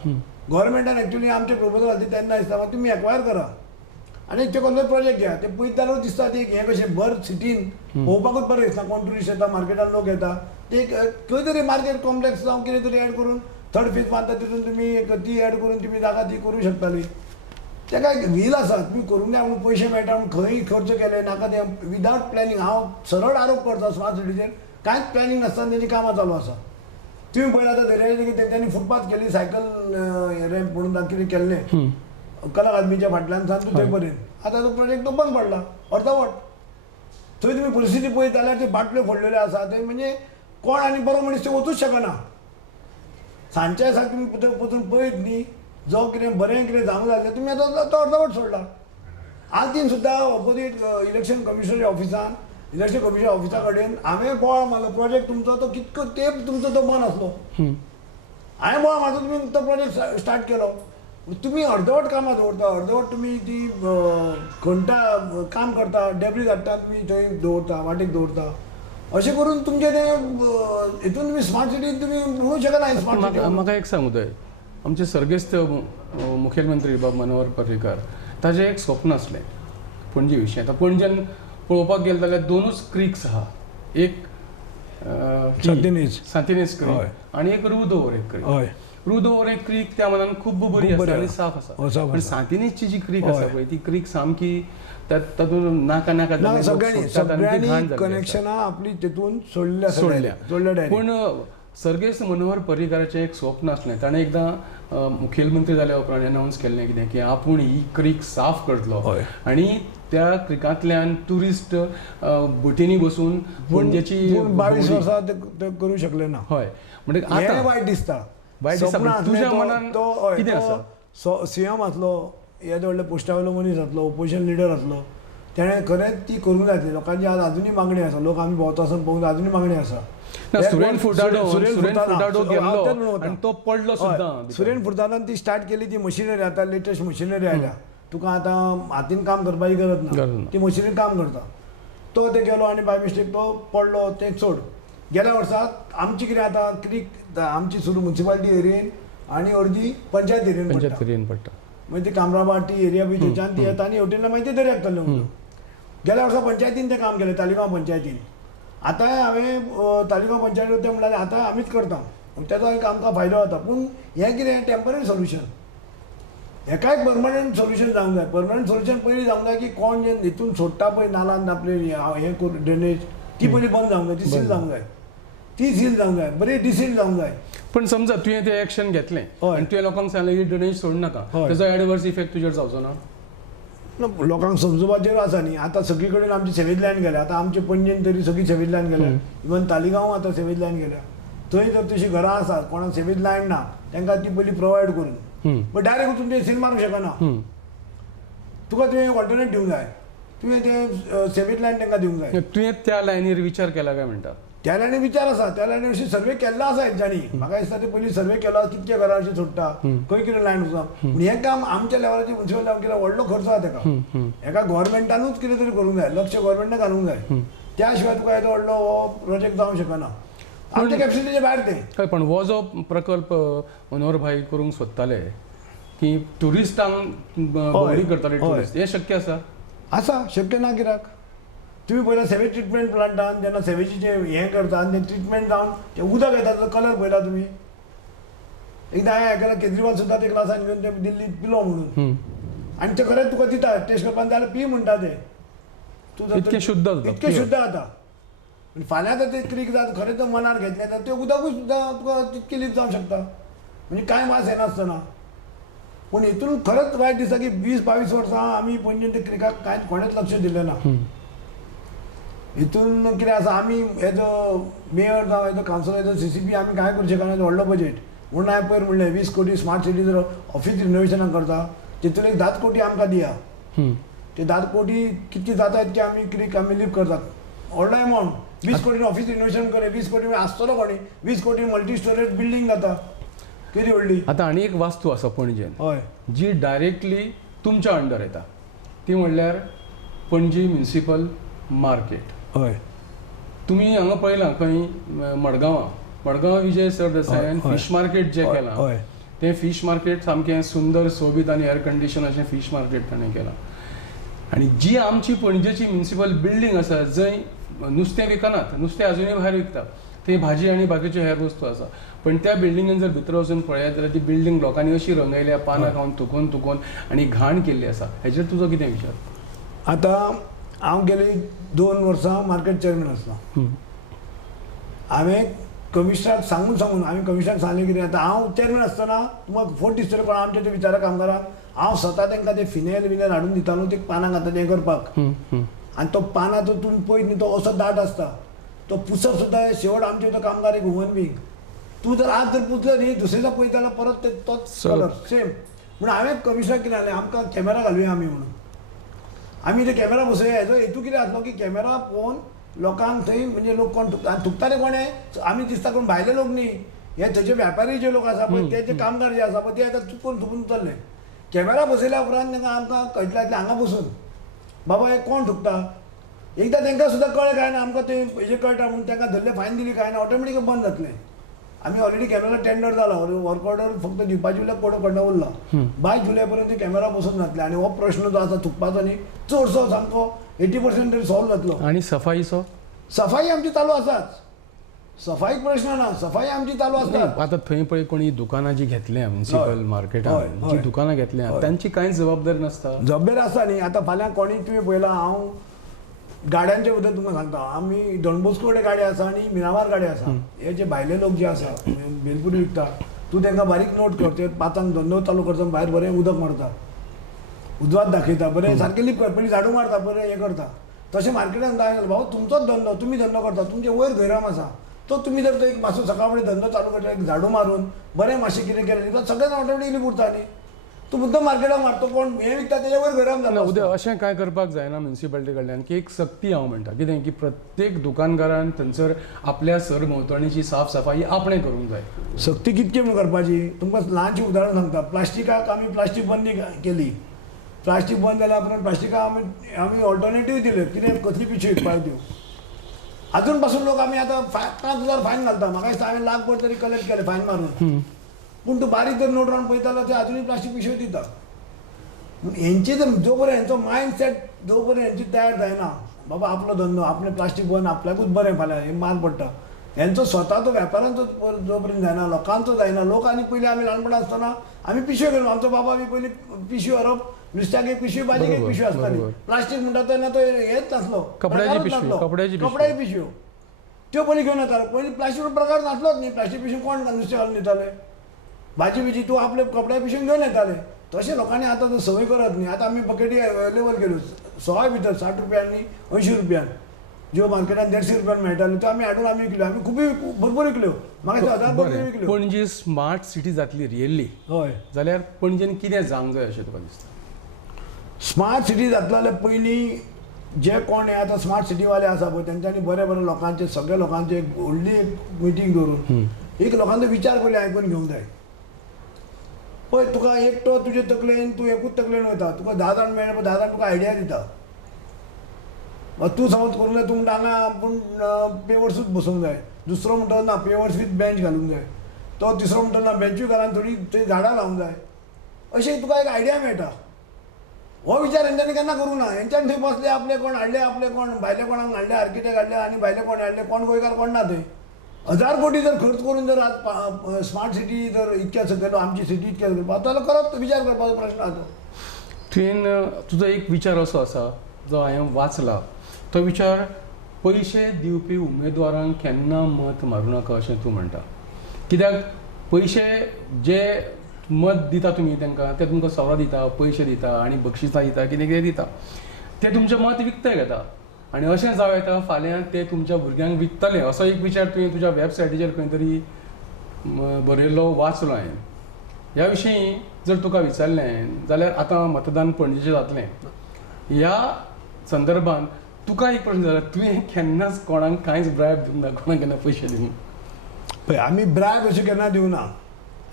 गव्हर्मेंटान एक्चुअली आमचे प्रपोजल घालता तेन्ना दिसता तुमी एक्वायर करा आनी ते कसलो प्रोजेक्ट घ्या. ते पळयत जाल्यार दिसता ते हें कशें भर सिटीन पळोवपाकूच बरें दिसता. कोण टुरिस्ट येता मार्केटान लोक येता ते खंय तरी मार्केट कॉम्प्लेक्स जावं कितें तरी एड करून थर्ड फेज बांदता तितून तुमी ती एड करून तुमी जागा ती करूं शकताली. तेका व्हील आसा तुमी करूंक जाय म्हणून पयशे मेळटा म्हणून खंय खर्च केले नाका ते विदावट प्लॅनिंग. हांव सरळ आरोप करता स्मार्ट सिटीचेर कांयच प्लॅनिंग नासतना तेंची कामां चालू आसा. तुम्ही पळयला आतां दर्याचे तेंच्यांनी फुटपाथ केली सायकल रॅम्प म्हणून कितें केल्लें कला अकादमीच्या फाटल्यान सावन थंय पर्यंत. आतां तो प्रोजेक्ट तो बंद पडला अर्धवट. थंय तुमी परिस्थिती पळयत जाल्यार ते बाटल्यो फोडलेल्यो आसा थंय म्हणजे कोण आनी बरो मनीस थंय वचूच शकना. सांजच्या दिसा तुमी वचून पळयत न्ही जो कितें बरें कितें जावंक जाय तुमी आतां तो अर्धवट सोडला. आज तीन सुद्दां ऑपोजीट इलेक्शन कमिशनर ऑफिसान इलेक्शन कमिशन ऑफिसा कडेन हांवें बोवाळ मारलो प्रोजेक्ट तुमचो तो कितको तेंप तुमचो तो बंद आसलो. हांवें बोवाळ मारलो तुमी तो प्रोजेक्ट स्टार्ट केलो. तुमी अर्धवट कामां दवरता अर्धवट तुमी ती घंटा काम करता डेब्रीज हाडटा तुमी थंय दवरता वाटेक दवरता. अशें करून तुमचें तें हितून तुमी स्मार्ट सिटीन तुमी म्हणूंक शकना. स्मार्ट सिटी म्हाका एक सांग उदय, आमचे सर्गेस्त मुखेलमंत्री बाब मनोहर पर्रीकार ताजें एक स्वप्न आसलें पणजे विशीं. आतां पणजेन पळोवपाक गेले जाल्यार दोनूच क्रिक्स आहा. एक सांतिनेज क्रीक आनी एक रूद ओवर एक क्रीक. हय रूद ओवर एक क्रीक त्या मनान खूब बरी आसा आनी साफ आसा. पण सांतिनेजची जी क्रीक आसा पळय ती क्रीक सामकी तातूंत नाका नाका ना सगळ्यांनी कनेक्शनां आपली तितून सोडल्या. पूण सर्गेस्त मनोहर पर्रीकाराचें एक स्वप्न आसलें. ताणें एकदां मुखेलमंत्री जाल्या उपरांत अनावन्स केल्लें कितें की आपूण ही क्रीक साफ करतलो आनी त्या क्रिकांतल्यान ट्युरिस्ट बोटींनी बसून पणजेची 22 वर्सां ते करूं शकले ना. हय म्हणजे आतां वायट दिसता. तुज्या मनान कितें आसा? सीएम आसलो येदे व्हडले पोस्टा वयलो मनीस आसलो ओपोजिशन लिडर आसलो तेणें खरेंच ती करूंक जाय. लोकांची आज अजुनूय मागणी आसा. लोक आमी भोंवता आसतना पळोवंक अजुनूय मागणी आसा. सुरेन फुर्ताडो गेल्लो आनी तो पडलो सुद्दां. सुरेन फुर्ताडान ती स्टार्ट केली ती मशिनरी आतां लेटेस्ट मशिनरी आयल्या. तुका आतां हातीन काम करपाची गरज ना ती मशिनरी काम करता. तो ते गेलो आनी बाय मिस्टेक तो पडलो ते सोड. गेल्या वर्साक आमची कितें आतां क्रीक आमची सुरू म्युन्सिपालिटी एरियेन आनी अर्दी पंचायत एरियेन पडटा. मागीर ती कामराबाद ती एरिया बी थंयच्यान ती येता आनी हेवटेनला मागीर ते दर्याक चल्ले म्हणून. गेल्या वर्सा पंचायतीन तें काम केलें तालिगांव पंचायतीन. आतां हांवें तालिगांव पंचायत ते म्हणटाले आतां आमीच करता तेजो एक आमकां फायदो जाता. पूण हें कितें टेम्पररी सोल्युशन. हेका एक परमनंट सोल्युशन जावंक जाय. परमनंट सोल्युशन पयलीं जावंक जाय की कोण जे हितून सोडटा पळय नालान आपले हें ड्रेनेज ती पयलीं बंद जावंक जाय. ती सील जावंक जाय. ती सील जावंक जाय. बरी डिसील जावंक जाय. पण समजा तुवें तें एक्शन घेतलें आनी तुवें लोकांक सांगलें की ड्रेनेज सोड नाका तेजो एडवर्स इफेक्ट तुजेर जावचो ना? लोकांक समजुपाचेर आसा न्ही. आतां सगळी कडेन आमची सेवेज लायन गेल्या. आतां आमचे पणजेन तरी सगळी सेवेज लायन गेल्या. इवन तालिगांव आतां सेवेज लायन गेल्या. थंय जर तशी घरां आसा कोणाक सेवेज लायन ना तांकां ती पयलीं प्रोवायड करून बट डायरेक्ट वचून ते सील मारूंक शकना. तुका तुवें ऑल्टरनेट दिवंक जाय. तुवें ते सेवेज लायन तांकां दिवंक जाय. तुवें त्या लायनीर विचार केला काय म्हणटा? त्या लायनीर विचार आसा. त्या लायनीर अशी सर्वे केल्लो आसा हेंच्यांनी. म्हाका दिसता ते पयलीं सर्वे केलो कितके घरां अशी सोडटा खंय कितें लायन वचून. पूण हें काम आमच्या लेवलाचेर म्युन्सिपल काम केल्यार व्हडलो खर्च आसा तेका. हेका गव्हर्मेंटानूच कितें तरी करूंक जाय. लक्ष गव्हर्मेंटान घालूंक जाय. त्या शिवाय तुका येदो व्हडलो हो प्रोजेक्ट जावंक शकना. आमच्या कॅपॅसिटीचे भायर ते हय पण हो जो प्रकल्प मनोहर भाई करूंक सोदताले की ट्युरिस्टांक भोंवडी करताले हय. ट्युरिस्ट हे शक्य आसा आसा शक्य ना कित्याक तुम्ही पयला सेवेज ट्रिटमेंट प्लांटान जेन्ना सेवेजीचे हें करता आनी ते ट्रिटमेंट जावन ते उदक येता तो कलर पयला तुमी एकदां हांवें आयकलां केजरीवाल सुद्दां ते ग्लासान घेवन ते दिल्लीत पिलो म्हणून आनी ते खरेंच तुका दिता टेस्ट करपाक जाल्यार पी म्हणटा ते तूं जर इतकें शुद्ध जाता, इतकें pure. शुद्ध जाता आनी फाल्यां जर ते क्रीक जाता खरेंच जर मनार घेतलें तर ते उदकूय सुद्दां तुका तितकें लीप जावंक शकता म्हणजे कांय वास येनासतना पूण हितून खरेंच वायट दिसता की 20-22 वर्सां आमी पणजेन ते क्रिकाक कांयच कोणेच लक्ष दिलें ना हितून कितें आसा आमी एज अ मेयर जावं as a councillor as a CCP आमी कांय करूं शकना व्हडलो बजेट म्हणून हांवें पयर म्हणलें 20 कोटी स्मार्ट सिटी जर ऑफिस रिनोवेशनाक करता तितून एक 10 कोटी आमकां दिया ते 10 कोटी कितके जाता इतके आमी क्रीक आमी लीप करतात व्हडलो एमावंट 20 कोटी ऑफिस रिनोवेशन करे 20 कोटी आसतलो कोणी 20 कोटी मल्टी स्टोरेज बिल्डींग जाता कितें व्हडली आतां आनी एक वास्तू आसा पणजेन हय जी डायरेक्टली तुमच्या अंडर येता ती म्हणल्यार पणजी म्युनिसिपल मार्केट हय तुमी हांगा पळयलां खंय मडगांवां विजय सरदेसायान हय. फीश मार्केट जें हय. केलां हय. तें फीश मार्केट सामकें सुंदर सोबीत आनी एअर कंडिशन अशें फीश मार्केट ताणें केलां आनी जी आमची पणजेची म्युनिसिपल बिल्डींग आसा जंय नुस्तें विकनात नुस्तें अजुनूय भायर विकता थंय भाजी आनी बाकीच्यो हेर वस्तू आसा पण त्या बिल्डिंगेन जर भितर वचून पळयत जाल्यार ती बिल्डींग लोकांनी अशी रंगयल्या पानां खावन थुकून आनी घाण केल्ली आसा हेजेर तुजो कितें विचार आतां हांव गेली 2 वर्सां मार्केट चेअरमॅन आसलो हांवें कमिशनराक सांगून हांवें कमिशनराक सांगलें कितें आतां हांव चेअरमॅन आसतना तुमकां फोट दिसतलो कोण आमच्या ते विचारा कामगारांक हांव स्वता तांकां ते फिनेल हाडून दितालो ते पानां घालता हें करपाक आनी तो पानां तो तुमी पळयत न्ही तो असो दाट आसता तो पुसप सुद्दां शेवट आमचे तो कामगार एक ह्युमन बींग तूं जर आज जर पुसलो न्ही दुसरे दिसा पळयता जाल्यार परत ते तोच कलर सेम म्हणून हांवें कमिशनराक कितें सांगलें आमकां कॅमेरा घालुया आमी म्हणून आमी ते कॅमेरा बसोवया हेजो हेतू कितें आसलो की कॅमेरा पळोवन लोकांक थंय म्हणजे लोक कोण थुकताले कोणे आमी दिसता कोण भायले लोक न्ही हे थंयचे व्यापारी जे लोक आसा पळय ते कामगार जे आसा पळय ते आतां चुकून उरतले कॅमेरा बसयल्या उपरांत तांकां आमकां कळटलें हांगा बसून बाबा हे कोण थुकता एकदां तांकां सुद्दां कळ्ळें काय ना आमकां ते हेजें कळटा म्हणून तांकां धरलें फायन दिली काय ना ऑटोमॅटीक बंद जातलें आमी ऑलरेडी कॅमेरा टेंडर जाला वर्क ऑर्डर फक्त दिवपाची उरल्या कोण कोणा उरला 22 जुलय पर्यंत कॅमेरा बसून जातले आनी हो प्रश्न जो आसा थुकपाचो न्ही चडसो सामको 80% तरी सॉल्व जातलो आनी सफाईचो सफाई आमची चालू आसाच सफाईक प्रश्न ना सफाई आमची चालू आसता आतां थंय पळय कोणी दुकानां जी घेतल्या म्युनिसिपल मार्केटान जी दुकानां घेतल्या तांची कांयच जबाबदारी नासता जबाबदारी आसा न्ही आतां फाल्यां कोणी तुवें पळयलां हांव गाड्यांचे बद्दल तुमकां सांगता आमी डॉनबॉस्को कडेन गाडी आसा आनी मिरामार गाडी आसा हे जे भायले लोक जे आसा बेलपुरी विकता तूं तांकां बारीक नोट कर ते 5 धंदो चालू करता भायर बरें उदक मारता उजवात दाखयता बरें सारकें लिप कर पयलीं झाडू मारता बरें हें करता तशें मार्केटान जाय भाऊ तुमचोच धंदो तुमी धंदो करता तुमचे वयर गैराम आसा तो तुमी जर तो एक मातसो सकाळ फुडें धंदो चालू करता एक झाडू मारून बरें मातशें कितें केलें न्ही सगळ्यांक ऑटोमॅटिकली लिप उरता न्ही तूं मुद्दम मार्केटाक मारतो कोण हें विकता तेच्या वयर गैराम ना जाता उद्या अशें कांय करपाक जायना म्युनिसिपालिटी कडल्यान की एक सक्ती हांव म्हणटा कितें की प्रत्येक दुकानकारान थंयसर आपल्या सरभोंवतणीची साफ सफाई आपणें करूंक जाय सक्ती कितकी म्हूण करपाची तुमकां ल्हानशी उदाहरण सांगता प्लास्टिकाक आमी प्लास्टीक बंदी केली प्लास्टीक बंद जाल्या उपरांत प्लास्टिकाक आमी ऑल्टरनेटीव दिले कितें कसली पिशवी विकपाक दिवं अजून पासून लोक आमी आतां 5,000 फायन घालता म्हाका दिसता हांवें लाखभर तरी कलेक्ट केले फायन मारून पूण तूं बारीक जर नोट रावन पळयता जाल्यार ते अजुनूय प्लास्टीक पिशवी दिता हेंचे जर जो पर्यंत हेंचो मायंड सेट जो पर्यंत हेंची तयार जायना बाबा आपलो धंदो आपलें प्लास्टीक बंद आपल्याकूच बरें फाल्यां हें मान पडटा हेंचो स्वताचो वेपारांचो जो पर्यंत जायना लोकांचो जायना लोक आनी पयलीं आमी ल्हानपणा आसतना आमी पिशव्यो घेवन आमचो बाबा बी पयलीं पिशवी व्हरप नुस्त्याक एक पिशवी भाजीक एक पिशवी आसताली प्लास्टीक म्हणटा तेन्ना तो हेच नासलो कपड्याची पिशव्यो त्यो पयलीं घेवन येतालो पयलीं प्लास्टीक प्रकार नासलोच न्ही प्लास्टीक पिशवी कोण नुस्तें घालून दिताले भाजी बिजी तूं आपले कपड्या पिशवीन घेवन येताले तशें लोकांनी आतां तो संवय करत न्ही आतां आमी बकेटी अवेलेबल केल्यो 100 भितर 60 रुपयांनी 80 रुपयान ज्यो मार्केटान 150 रुपयान मेळटाल्यो त्यो आमी हाडून आमी विकल्यो आमी खूब भरपूर विकल्यो म्हाका 1000 विकल्यो पणजी स्मार्ट सिटी जातली रियल्ली हय जाल्यार पणजेन कितें जावंक जाय अशें तुका दिसता स्मार्ट सिटी जातलो जाल्यार पयलीं जे कोण हे आतां स्मार्ट सिटीवाले आसा पळय तेंच्यांनी बरे बरे लोकांचे सगळ्या लोकांचे एक व्हडली एक मिटींग दवरून एक लोकांचो विचार पयलीं आयकून घेवंक जाय पळय तुका एकटो तुजे तकलेन तूं एकूच तकलेन वयता तुका 10 जाण मेळ्ळे 10 जाण तुका आयडिया दिता तूं समज करूंक जाय तूं म्हणटा हांगा आपूण पेवर्सूच बसूंक जाय, दुसरो म्हणटा ना पेवर्स वीथ बेंच घालूंक जाय, तो तिसरो म्हणटा ना बेंचूय घालून थोडी थंय झाडां लावंक जाय. अशें तुका एक आयडिया मेळटा. हो विचार हेंच्यांनी केन्ना करूं ना. हेंच्यांनी थंय बसले आपले कोण हाडले, आपले कोण भायले कोणाक हाडले, आर्किटेक्ट हाडले आनी भायले कोण हाडले, कोण गोंयकार कोण ना थंय. 1000 कोटी जर खर्च करून जर आज स्मार्ट सिटी जर इतक्या सकयल आमची सिटी इतक्या सकयल जाल्यार परत विचार करपाचो प्रश्न आसा. तुवें तुजो एक विचार असो आसा जो हांवें वाचला. तो विचार पयशे दिवपी उमेदवारांक केन्ना मत मारूं नाका अशें तूं म्हणटा. कित्याक पयशे जे मत दिता तुमी तांकां ते तुमकां सवरां दिता, पयशे दिता आनी बक्षिसां दिता, कितें कितें दिता, ते तुमचें मत विकते घेता आनी अशें जावं येता फाल्यां ते तुमच्या भुरग्यांक विकतले असो एक विचार तुवें तुज्या वॅबसायटीचेर खंय तरी बरयल्लो वाचलो हांवें. ह्या विशीं जर तुका विचारलें जाल्यार आतां मतदान पणजेचें जातलें. ह्या संदर्भान तुका एक प्रश्न जाल्यार तुवें केन्नाच कोणाक कांयच ब्रायब दिवंक ना, कोणाक केन्ना पयशे दिवंक पळय आमी ब्रायब अशें केन्ना दिवना.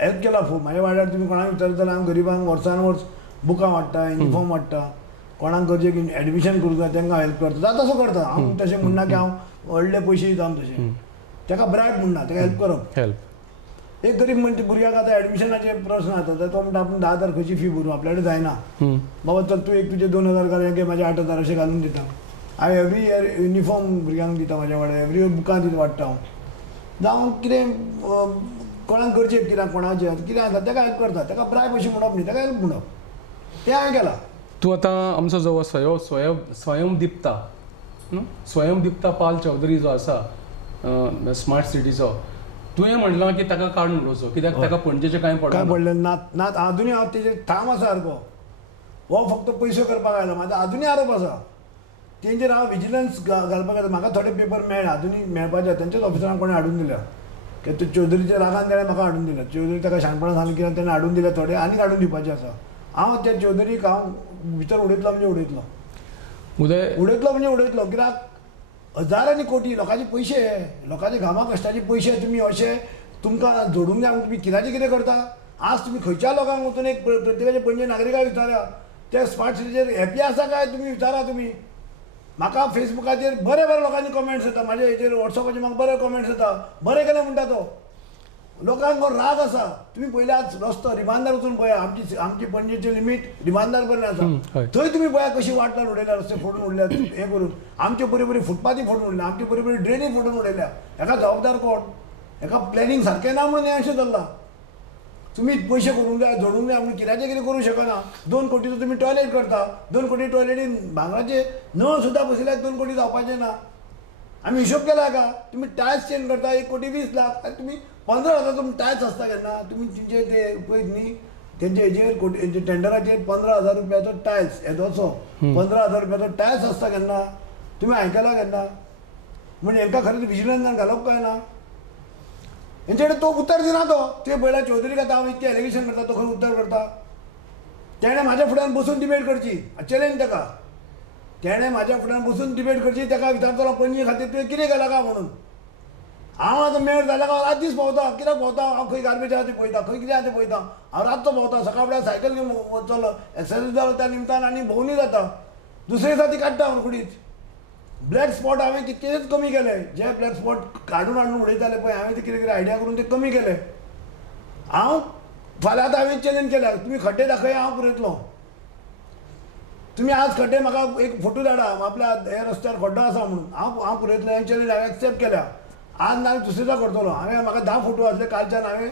हेंच केला म्हाज्या वाड्यार तुमी कोणाक विचारत जाल्यार हांव गरिबांक वर्सान वर्स बुकां वाडटा, युनिफॉर्म वाडटा, कोणाक गरजेक एडमिशन करूंक जाय तांकां हेल्प करता, जाता तसो करता. हांव तशें म्हणना की हांव व्हडले पयशे दिता तशें. ताका ब्रायब म्हणना, ताका हेल्प करप. हेल्प एक गरीब म्हणजे भुरग्याक आतां एडमिशनाचे प्रश्न जाता तर तो म्हणटा आपूण 10,000 खंयची फी भरूं, आपल्या कडेन जायना. बाबा चल तूं एक तुजे 2,000 घाल, हें म्हाजे 8,000 अशें घालून दिता. हांव एवरी इयर युनिफॉर्म भुरग्यांक दिता म्हाज्या वाड्यार, एवरी इयर बुकां दिता वाडटा हांव. जावं कितें कोणाक गरजेक कित्याक कोणाचें कितें आसा ताका हेल्प करता. ताका ब्रायब अशें म्हणप न्ही, ताका हेल्प म्हणप. तें हांवें केलां. तूं आतां आमचो जो स्वयंदीप्ता स्वयंदीप्ता पाल चौधरी जो आसा स्मार्ट सिटीचो, तुवें म्हणलां की ताका काडून उडोवचो कित्याक ताका पणजेचें कांय काय पडना. पडलें ना. अजुनूय हांव तेजेर ठाम आसा सारको. हो फक्त पयसो करपाक आयलो, म्हाजो अजुनूय आरोप आसा. तेंचेर हांव विजिलन्स घालपाक येता. म्हाका थोडे पेपर मेळ्ळे, अजुनूय मेळपाचे. तेंच्याच ऑफिसरांक कोणें हाडून दिल्या. कित्याक ते चौधरीच्या रागान तेणें म्हाका हाडून दिल्या. चौधरी ताका शाणपणां सांगलें कित्याक तेणें हाडून दिले थोडे आनीक हाडून दिवपाचे आसा. हांव त्या चौधरीक हांव भितर उडयतलो म्हणजे उडयतलो. उडयतलो म्हणजे उडयतलो. कित्याक हजारांनी कोटी लोकांचे पयशे, लोकांचे घामा कश्टाचे पयशे तुमी अशे तुमकां जोडूंक जाय म्हणून तुमी कित्याचें कितें करता. आज तुमी खंयच्या लोकांक वचून एक प्रत्येकाचे पणजे नागरिकाक विचारा ते स्मार्ट सिटीचेर हॅपी आसा काय तुमी विचारा. तुमी म्हाका फेसबुकाचेर बरे बरे लोकांचे कमेंट्स येता, म्हाज्या हेचेर वॉट्सॅपाचेर म्हाका बरे कमेंट्स येता. बरें केलें म्हणटा तो. लोकांक राग आसा. तुमी पयलीं आज रस्तो रिबांदार वचून पळया, आमची पणजेची लिमीट रिबांदार पर्यंत आसा. थंय तुमी पळया कशी वाटल्यार उडयल्या, रस्ते फोडून उडल्या, हें करून आमचे बरी बरी फुटपाथी फोडून उडल्या, आमची बरी बरी ड्रेनी फोडून उडयल्या. हेका जबाबदार कोण? हेका प्लॅनिंग सारकें ना म्हणून हें अशें जाल्लां. तुमी पयशे करूंक जाय, जोडूंक जाय म्हणून कित्याचें कितें करूंक शकना. 2 कोटीचो तुमी टॉयलेट करता, 2 कोटी टॉयलेटीन भांगराचे नळ सुद्दां बसयल्यार 2 कोटी जावपाचें ना. आमी हिशोब केला का? तुमी टायल्स चेंज करता 1 कोटी 20 लाख आनी तुमी 15,000 तुमी टायल्स आसता केन्ना तुमी तुमचे ते पळयत न्ही तेंचे हेजेर टेंडराचेर 15,000 रुपयाचो टायल्स येदोचो 15,000 रुपयाचो टायल्स आसता केन्ना तुमी आयकला केन्ना? म्हणजे हेंकां खरेंच विजिलन्सान घालप काय ना? हेंचे कडेन तो उत्तर दिना. तो ते पळयला चौधरी खाता हांव इतकें एलिगेशन करता तो खंय उत्तर करता? तेणें म्हाज्या फुड्यान बसून डिबेट करची, चॅलेंज ताका. तेणें म्हाज्या फुड्यान बसून डिबेट करची, ताका विचारतलो पणजे खातीर तुवें कितें केलां काय म्हणून. हांव आतां मेळ जाल्यार हांव रात दीस भोंवता. कित्याक भोंवता? हांव खंय गार्बेज आहा तें पळयता, खंय कितें आहा तें पळयता. हांव रातचो भोंवता, सकाळ फुडें सायकल घेवन वचलो, एक्सरसायज जालो त्या निमतान आनी भोंवणी जाता. दुसरे दिसा ती काडटा हांव कुडीच. ब्लॅक स्पॉट हांवें तितकेच कमी केले. जे ब्लॅक स्पॉट काडून हाडून उडयताले पळय हांवें ते कितें कितें आयडिया करून ते कमी केले. हांव फाल्यां आतां हांवें चॅलेंज केल्या, तुमी खड्डे दाखय हांव पुरयतलो. तुमी आज खड्डे म्हाका एक फोटो धाडा आपल्या हे रस्त्यार खड्डो आसा म्हणून हांव पुरयतलो. हें चॅलेंज हांवें एक्सेप्ट केल्या. आज ना हांवें दुसरे दिसा करतलो. हांवें म्हाका 10 फोटो आसले कालच्यान. हांवें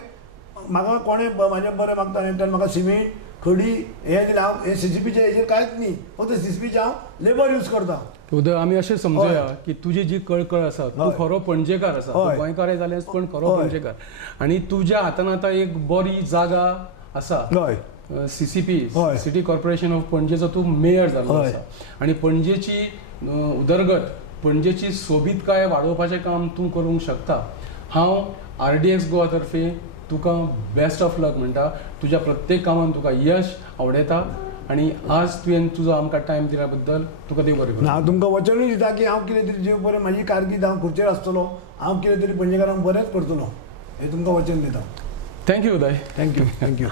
म्हाका कोणें म्हाजें बरें मागता तेणें म्हाका सिमेंट खडी हें दिलें. हांव हे CCPचे हेजेर कांयच न्ही, फक्त CCPचे हांव लेबर यूज करता. उदय आमी अशें समजुया की तुजी जी कळकळ आसा तूं खरो पणजेकार आसा, तूं गोंयकाराय जालेंस पण खरो पणजेकार. आनी तुज्या हातान आतां एक बरी जागा आसा. CCP सिटी कॉर्पोरेशन ऑफ पणजेचो तूं मेयर जाल्लो आसा आनी पणजेची उदरगत पणजेची सोबीतकाय वाडोवपाचें काम तूं करूंक शकता. हांव RDX गोवा तर्फे तुका बेस्ट ऑफ लक म्हणटा. तुज्या प्रत्येक कामान तुका यश आवडेता आनी आज तुवें तुजो आमकां टायम दिल्या बद्दल तुका देव बरें करूं. हांव तुमकां वचनूय दिता की हांव कितें तरी जीव बरें म्हाजी कारकीर्द हांव खुर्चेर आसतलो. हांव कितें तरी पणजेकारांक बरेंच करतलो हें तुमकां वचन दिता. थँक्यू उदय. थँक्यू.